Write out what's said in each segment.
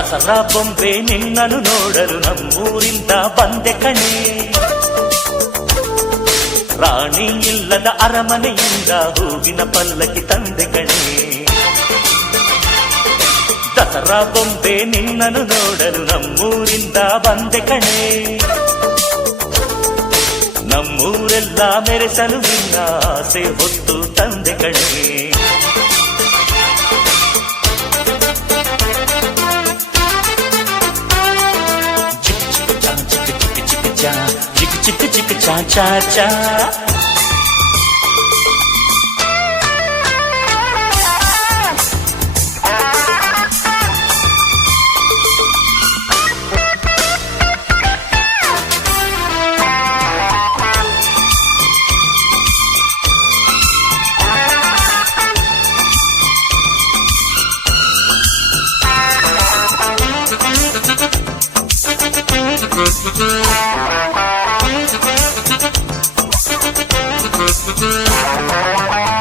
ದಸರಾ ಬೊಂಬೆ ನಿನ್ನನ್ನು ನೋಡಲು ನಮ್ಮೂರಿಂದ ಬಂದೆ ಕಣೆ. ರಾಣಿ ಇಲ್ಲದ ಅರಮನೆಯಿಂದ ಹೂವಿನ ಪಲ್ಲಕ್ಕಿ ತಂದೆ ಕಣೆ. ದಸರಾ ಬೊಂಬೆ ನಿನ್ನನ್ನು ನೋಡಲು ನಮ್ಮೂರಿಂದ ಬಂದೆ ಕಣೆ. ನಮ್ಮೂರೆಲ್ಲ ಮೆರೆಸಲು ನಿನ್ನ ಆಸೆ ಹೊತ್ತು ತಂದೆ ಕಣೆ. ಚಿಕ್ಕ ಚಿಕ್ಕ ಚಾ ಚಾ ಚಾ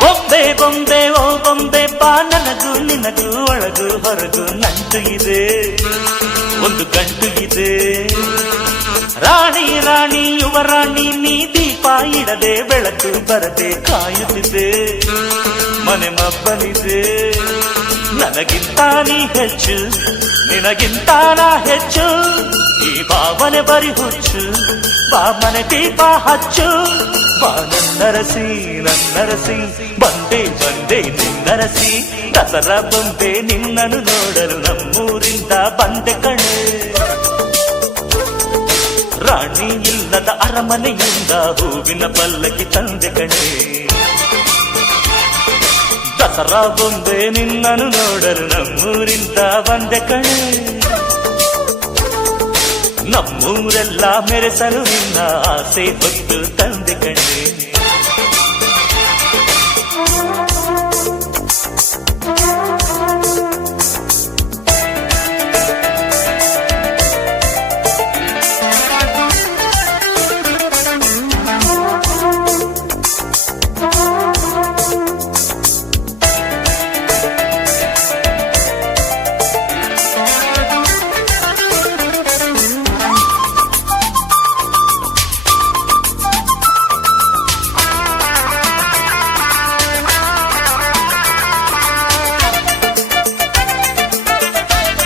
ಬೊಂಬೆ ಬೊಂಬೆ ಓ ಬೊಂಬೆ ಬಾ, ನನಗೂ ನಿನಗೂ ಒಳಗು ಹೊರಗು ನಂಟು ಇದೆ, ಒಂದು ಗಂಟು ಇದೆ. ರಾಣಿ ರಾಣಿ ಯುವರಾಣಿ ನೀ ದೀಪ ಇಡದೆ ಬೆಳಕು ಬರದೆ ಕಾಯುತ್ತಿದೆ, ಮನೆ ಮಬ್ಬನಿದೆ. ನನಗಿಂತ ನೀ ಹೆಚ್ಚು, ನಿನಗಿಂತ ನಾ ಹೆಚ್ಚು, ಈ ಭಾವನೆ ಬರಿ ಹುಚ್ಚು, ಬಾ ಮನೆ ದೀಪ ಹಚ್ಚು. ಬಾ ನನ್ನರಸಿ ನನ್ನರಸಿ, ಬಂದೆ ಬಂದೆ ನಿನ್ನರಸಿ. ದಸರಾ ಬೊಂಬೆ ನಿನ್ನನ್ನು ನೋಡಲು ನಮ್ಮೂರಿಂದ ಬಂದೆ ಕಣೆ. ರಾಣಿ ಇಲ್ಲದ ಅರಮನೆಯಿಂದ ಹೂವಿನ ಪಲ್ಲಕ್ಕಿ ತಂದೆ ಕಣೆ. ದಸರಾ ಬೊಂಬೆ ನಿನ್ನನ್ನು ನೋಡಲು ನಮ್ಮೂರಿಂದ ಬಂದೆ ಕಣೆ. ನಮ್ಮೂರೆಲ್ಲ ಮೆರೆಸಲು ನಿನ್ನ ಆಸೆ ಹೊತ್ತು ತಂದೆ ಕಣೆ.